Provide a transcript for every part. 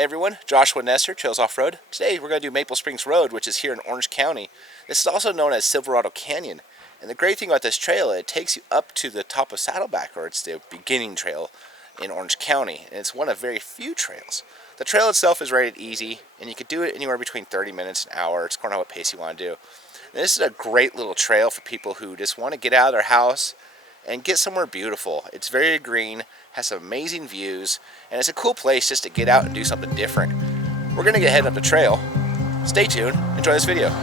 Hey everyone, Joshua Nesser, Trails Offroad. Today we're going to do Maple Springs Road, which is here in Orange County. This is also known as Silverado Canyon. And the great thing about this trail, it takes you up to the top of Saddleback, or it's the beginning trail in Orange County. And it's one of very few trails. The trail itself is rated easy, and you can do it anywhere between 30 minutes and an hour. It's according to what pace you want to do. And this is a great little trail for people who just want to get out of their house and get somewhere beautiful. It's very green, has some amazing views, and it's a cool place just to get out and do something different. We're going to get heading up the trail. Stay tuned, enjoy this video.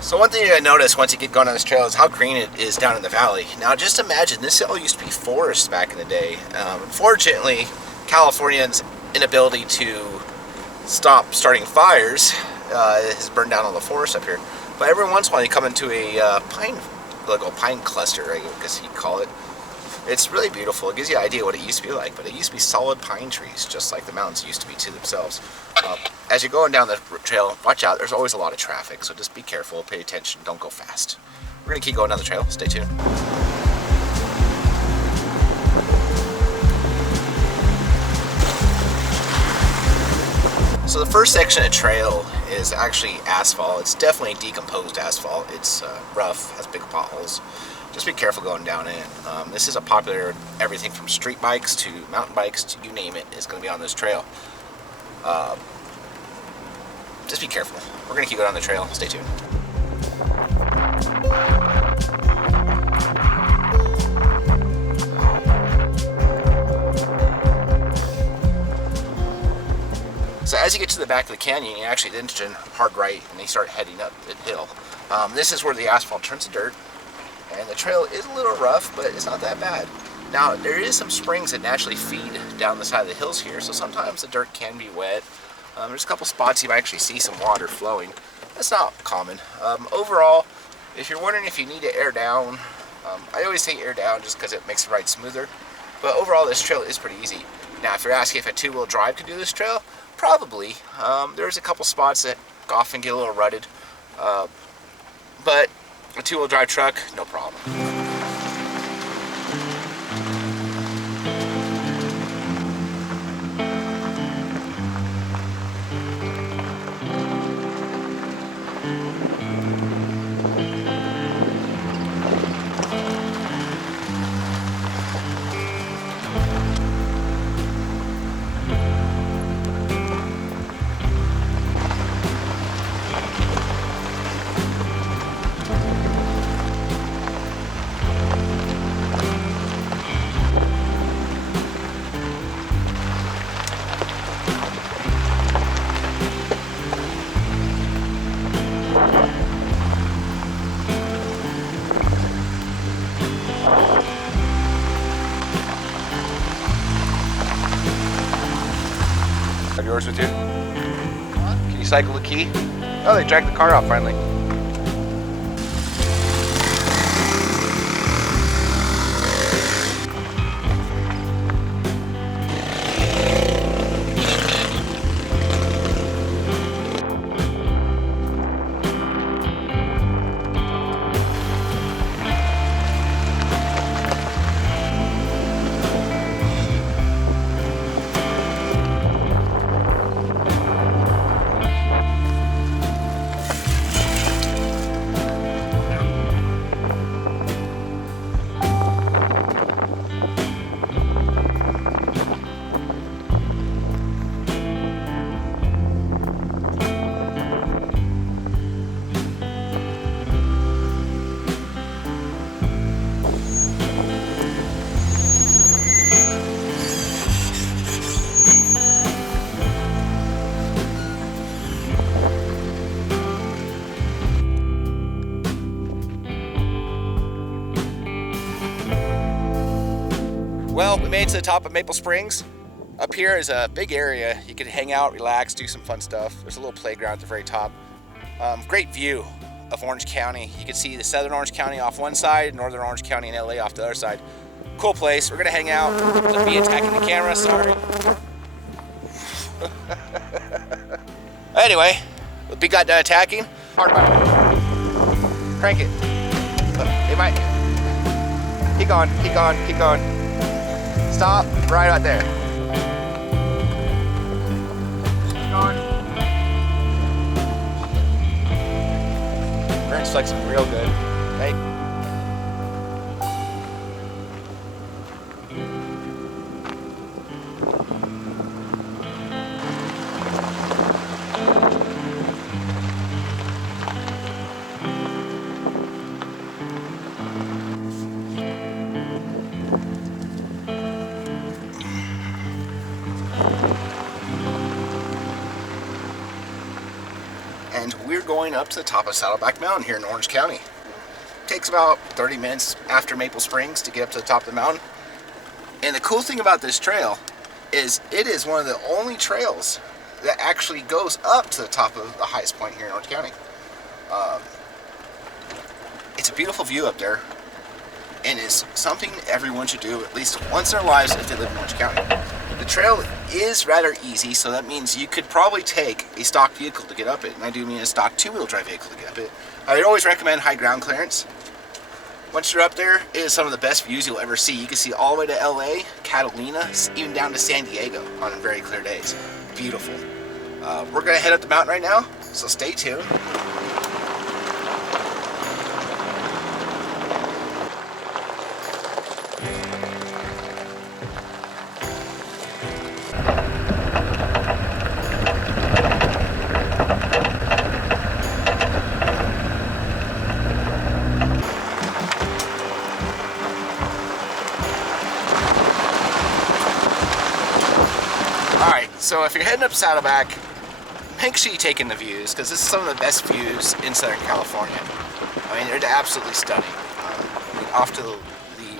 So one thing I noticed once you get going on this trail is how green it is down in the valley. Now just imagine, this all used to be forest back in the day. Unfortunately, Californians' inability to stop starting fires has burned down all the forests up here. But every once in a while you come into a pine cluster, I guess you'd call it. It's really beautiful. It gives you an idea what it used to be like, but it used to be solid pine trees, just like the mountains used to be to themselves. As you're going down the trail, watch out, there's always a lot of traffic, so just be careful, pay attention, don't go fast. We're going to keep going down the trail, stay tuned. So the first section of trail is actually asphalt. It's definitely decomposed asphalt. It's rough, has big potholes. Just be careful going down in. This is a popular, everything from street bikes to mountain bikes to you name it is going to be on this trail. Just be careful. We're going to keep going on the trail. Stay tuned. So as you get to the back of the canyon, you actually then turn hard right and you start heading up the hill. This is where the asphalt turns to dirt. And the trail is a little rough, but it's not that bad. Now, there is some springs that naturally feed down the side of the hills here, so sometimes the dirt can be wet. There's a couple spots you might actually see some water flowing. That's not common. Overall, if you're wondering if you need to air down, I always say air down just because it makes the ride smoother. But overall, this trail is pretty easy. Now, if you're asking if a two-wheel drive could do this trail, probably. There's a couple spots that often get a little rutted, but a two-wheel drive truck, no problem. Have yours with you? Can you cycle the key? Oh, they dragged the car out finally. Well, we made it to the top of Maple Springs. Up here is a big area. You can hang out, relax, do some fun stuff. There's a little playground at the very top. Great view of Orange County. You can see the southern Orange County off one side, northern Orange County and LA off the other side. Cool place. We're gonna hang out. Let me attacking the camera, sorry. Anyway, we got done attacking. Hard button. Crank it. It might. Keep going, keep going, keep going. Stop right out there. Keep going. We're gonna select some real good. Hey. And we're going up to the top of Saddleback Mountain here in Orange County. It takes about 30 minutes after Maple Springs to get up to the top of the mountain. And the cool thing about this trail is it is one of the only trails that actually goes up to the top of the highest point here in Orange County. It's a beautiful view up there, and is something everyone should do at least once in their lives if they live in Orange County. The trail is rather easy, so that means you could probably take a stock vehicle to get up it, and I do mean a stock two-wheel drive vehicle to get up it. I always recommend high ground clearance. Once you're up there, it is some of the best views you'll ever see. You can see all the way to LA, Catalina, even down to San Diego on very clear days. Beautiful. We're gonna head up the mountain right now, so stay tuned. So if you're heading up Saddleback, make sure you take in the views, because this is some of the best views in Southern California. I mean, they're absolutely stunning. Off to the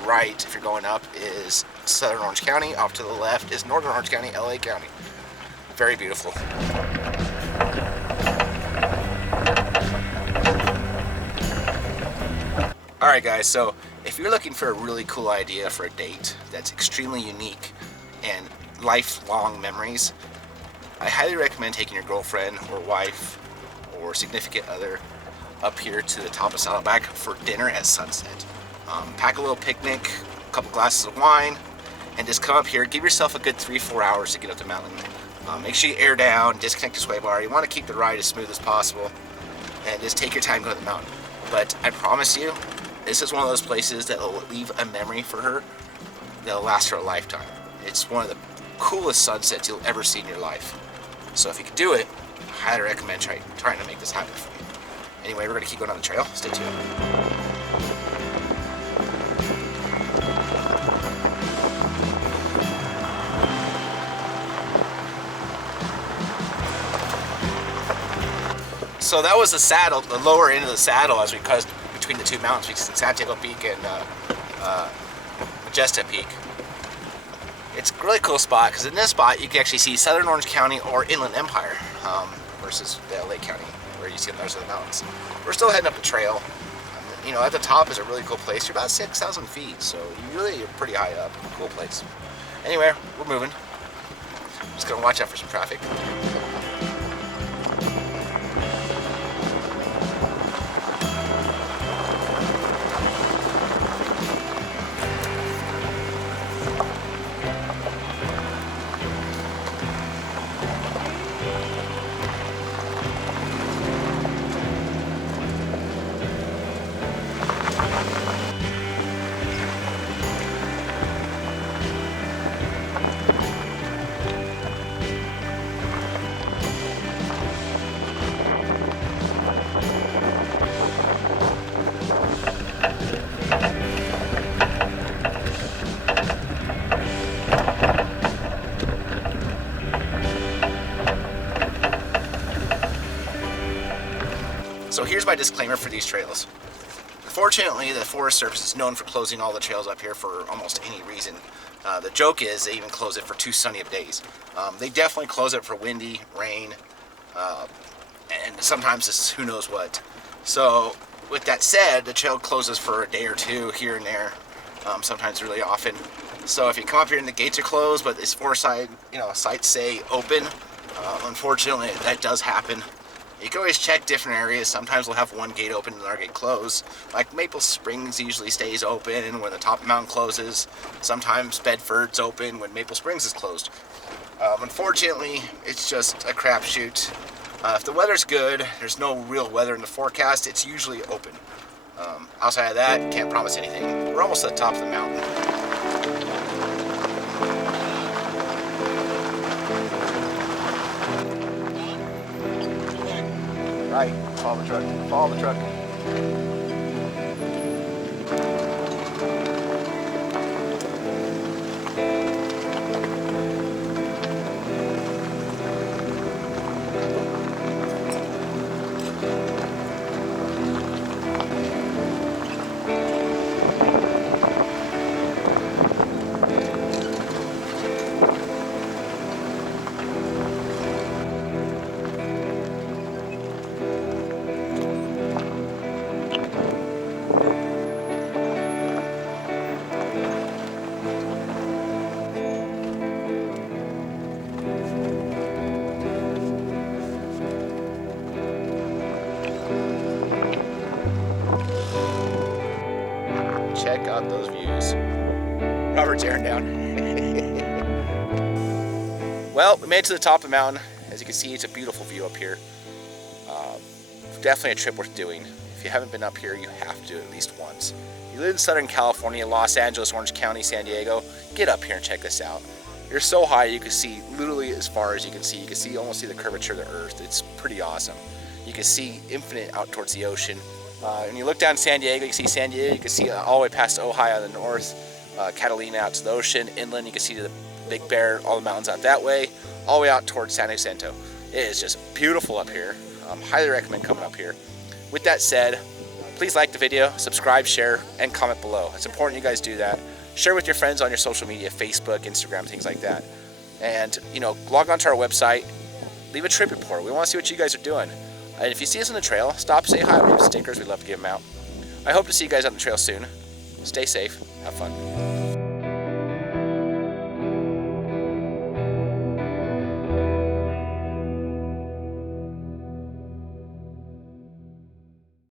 right, if you're going up, is Southern Orange County. Off to the left is Northern Orange County, LA County. Very beautiful. Alright guys, so if you're looking for a really cool idea for a date that's extremely unique and lifelong memories, I highly recommend taking your girlfriend or wife or significant other up here to the top of Saddleback for dinner at sunset. Pack a little picnic, a couple glasses of wine, and just come up here. Give yourself a good 3-4 hours to get up the mountain. Make sure you air down, disconnect your sway bar. You want to keep the ride as smooth as possible, and just take your time going to the mountain. But I promise you, this is one of those places that will leave a memory for her that'll last her a lifetime. It's one of the coolest sunsets you'll ever see in your life. So if you can do it, I highly recommend trying to make this happen for you. Anyway, we're going to keep going on the trail. Stay tuned. So that was the saddle, the lower end of the saddle as we crossed between the two mountains, Santiago Peak and Modjeska Peak. It's a really cool spot because in this spot you can actually see Southern Orange County or Inland Empire versus the LA County where you see the rest of the mountains. We're still heading up the trail. You know, at the top is a really cool place. You're about 6,000 feet, so you really are pretty high up. Cool place. Anyway, we're moving. Just gonna watch out for some traffic. So here's my disclaimer for these trails. Fortunately, the Forest Service is known for closing all the trails up here for almost any reason. The joke is they even close it for 2 sunny of days. They definitely close it for windy, rain, and sometimes it's who knows what. So with that said, the trail closes for a day or 2 here and there, sometimes really often. So if you come up here and the gates are closed, but this sites say open, unfortunately that does happen. You can always check different areas. Sometimes we'll have one gate open and another gate closed. Like Maple Springs usually stays open when the top of the mountain closes. Sometimes Bedford's open when Maple Springs is closed. Unfortunately, it's just a crapshoot. If the weather's good, there's no real weather in the forecast, it's usually open. Outside of that, can't promise anything. We're almost at the top of the mountain. Right, follow the truck, follow the truck. Check out those views. Robert's airing down. Well, we made it to the top of the mountain. As you can see, it's a beautiful view up here. Definitely a trip worth doing. If you haven't been up here, you have to do it at least once. If you live in Southern California, Los Angeles, Orange County, San Diego, get up here and check this out. You're so high you can see literally as far as you can see. You can see almost the curvature of the earth. It's pretty awesome. You can see infinite out towards the ocean. When you look down San Diego, you can see San Diego, you can see all the way past Ojai on the north, Catalina out to the ocean, inland you can see the Big Bear, all the mountains out that way, all the way out towards San Jacinto. It is just beautiful up here. Highly recommend coming up here. With that said, please like the video, subscribe, share, and comment below. It's important you guys do that. Share with your friends on your social media, Facebook, Instagram, things like that. And, log on to our website, leave a trip report. We want to see what you guys are doing. And if you see us on the trail, stop, say hi. We have stickers. We'd love to give them out. I hope to see you guys on the trail soon. Stay safe. Have fun.